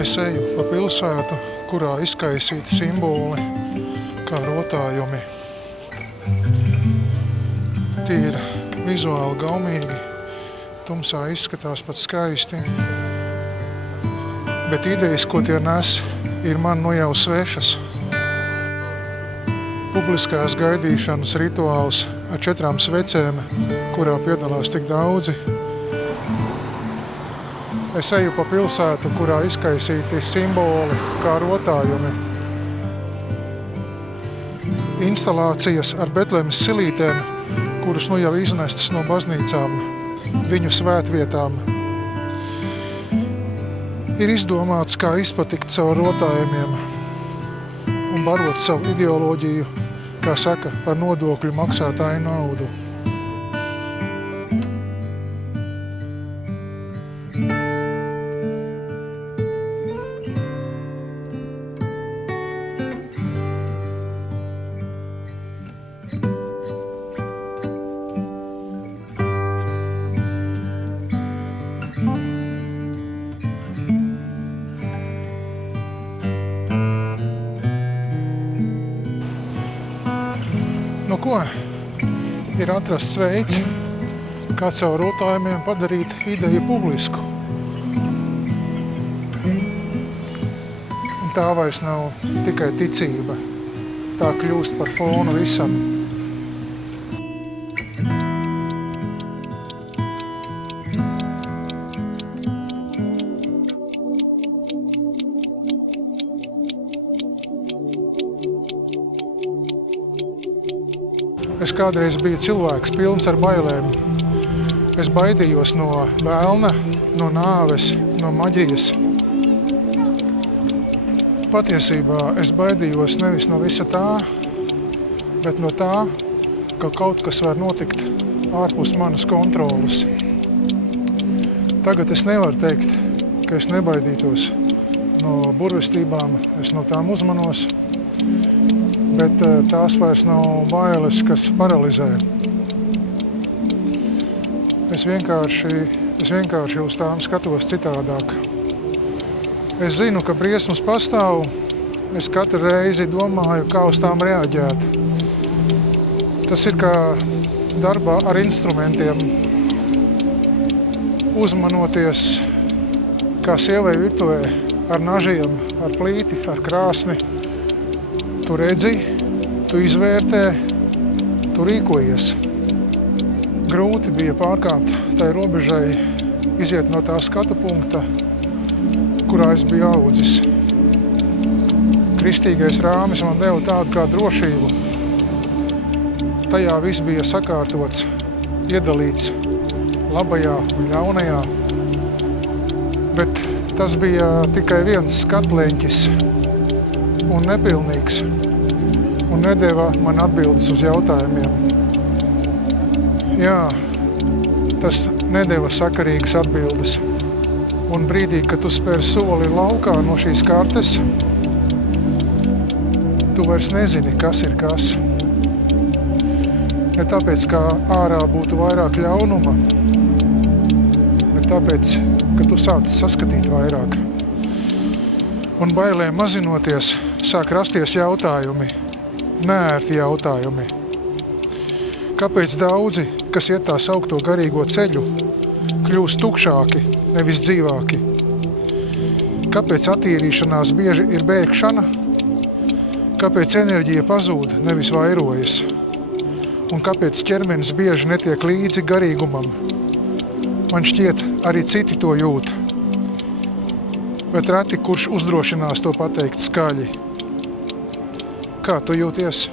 Es eju pa pilsētu, kurā izkaisīti simboli kā rotājumi. Tie ir vizuāli gaumīgi, tumsā izskatās pat skaisti, bet idejas, ko tie nes, ir man nu jau svešas. Publiskās gaidīšanas rituāls ar 4 svecēm, kurā piedalās tik daudzi. Es eju pa pilsētu, kurā izkaisīti simboli kā rotājumi. Instalācijas ar Betlemes silītēm, kurus nu jau iznestas no baznīcām, viņu svētvietām. Ir izdomāts, kā izpatikt caur rotājumiem un barot savu ideoloģiju, kā saka, par nodokļu maksātāju naudu. Nu ko, ir atrasts veids, kā caur rotājumiem padarīt ideju publisku. Un tā vairs nav tikai ticība, tā kļūst par fonu visam. Es kādreiz biju cilvēks pilns ar bailēm. Es baidījos no vēlna, no nāves, no maģijas. Patiesībā es baidījos nevis no visa tā, bet no tā, ka kaut kas var notikt ārpus manas kontrolas. Tagad es nevaru teikt, ka es nebaidītos no burvestībām, es no tām uzmanos, bet tās vairs nav bailes, kas paralizē. Es vienkārši uz tām skatos citādāk. Es zinu, ka briesmas pastāv, es katru reizi domāju, kā uz tām reaģēt. Tas ir kā darbā ar instrumentiem. Uzmanoties, kā sievai virtuvē, ar nažiem, ar plīti, ar krāsni. Tu redzi, tu izvērtē, tu rīkojies. Grūti bija pārkāpt tai robežai, iziet no tā skatu punkta, kurā es biju audzis. Kristīgais rāmis man deva tādu kā drošību. Tajā viss bija sakārtots, iedalīts labajā un ļaunajā. Bet tas bija tikai viens skatleņķis un nepilnīgs, un nedeva man atbildes uz jautājumiem. Jā, tas nedeva sakarīgas atbildes. Un brīdī, kad tu spēr soli laukā no šīs kartes, tu vairs nezini, kas ir kas. Ne tāpēc, kā ārā būtu vairāk ļaunuma, bet tāpēc, ka tu sāc saskatīt vairāk. Un bailēm mazinoties, sāk rasties jautājumi, neērti jautājumi. Kāpēc daudzi, kas iet tā saukto garīgo ceļu, kļūst tukšāki, nevis dzīvāki? Kāpēc attīrīšanās bieži ir bēgšana? Kāpēc enerģija pazūd, nevis vairojas? Un kāpēc ķermenis bieži netiek līdzi garīgumam? Man šķiet, arī citi to jūt. Bet reti, kurš uzdrošinās to pateikt skaļi. Kā tu jūties?